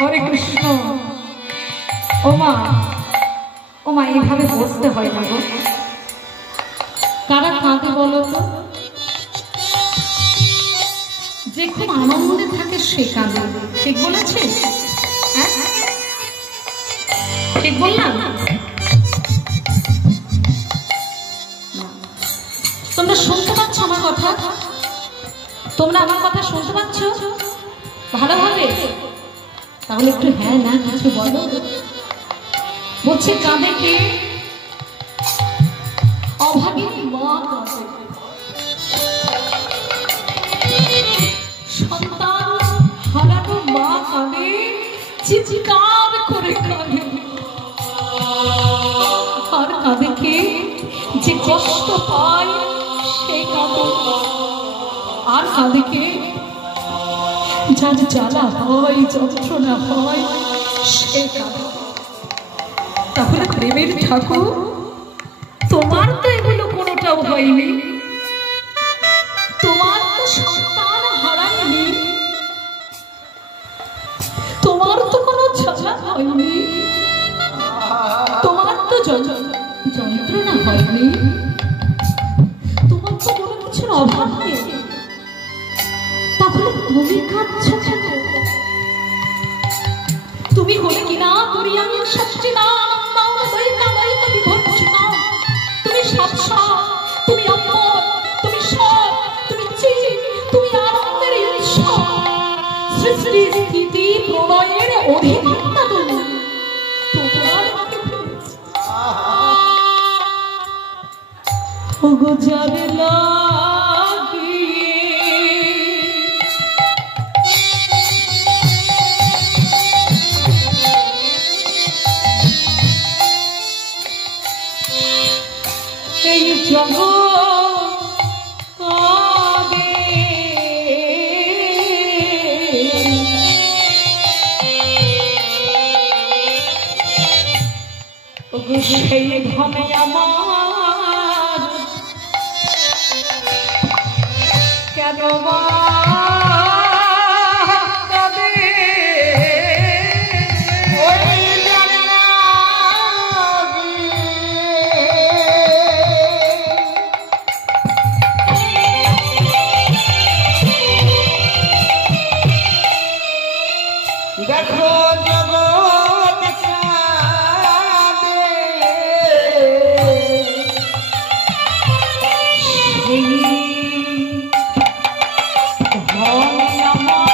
হরে কৃষ্ণ। ওমা ওমা এইভাবে বসতে হয় না গো। কারা কাঁদে বলো তো? যে খুব আনন্দে থাকে সে কাঁদে। ঠিক বলেছে? হ্যাঁ ঠিক বললাম? তোমরা শুনতে পাচ্ছ আমার কথা? তোমরা আমার কথা শুনতে পাচ্ছ ভালোভাবে? তাহলে একটু হ্যাঁ না কিছু বলো। বলছে কাঁদে কে? অভাগিনী মা কাঁদে। সন্তান হারানো মা কাঁদে, চিৎকার করে কাঁদে। আর কাঁদে কে? যে কষ্ট পায় সে কাঁদে। আর কাঁদে কে? যার জ্বালা হয়, যন্ত্রণা হয় সে কাঁদে। তাহলে প্রেমের ঠাকুর তোমার তো এগুলো কোনোটাও হয়নি। তোমার তো সন্তান হারায়নি, তোমার তো কোনো জ্বালা হয়নি, তোমার তো যন্ত্রণা হয়নি, তোমার তো কোনো কিছুর অভাব নেই। তাহলে তুমি কাঁদছ কেন? তুমি হলে কিনা করিয়ান সচ্চিদানন্দং দ্বৈতাদ্বৈত বিভজ্জিতং। তুমি সৎসৎ, তুমি অমর, তুমি সৎ, তুমি চিৎ, তুমি আনন্দের উৎস, সৃষ্টি স্থিতি প্রলয়ের অধিকর্তা তুমি। তোমার ওগো যাবে এই জগৎ কাঁদে, সেই ঘরে আমার কেন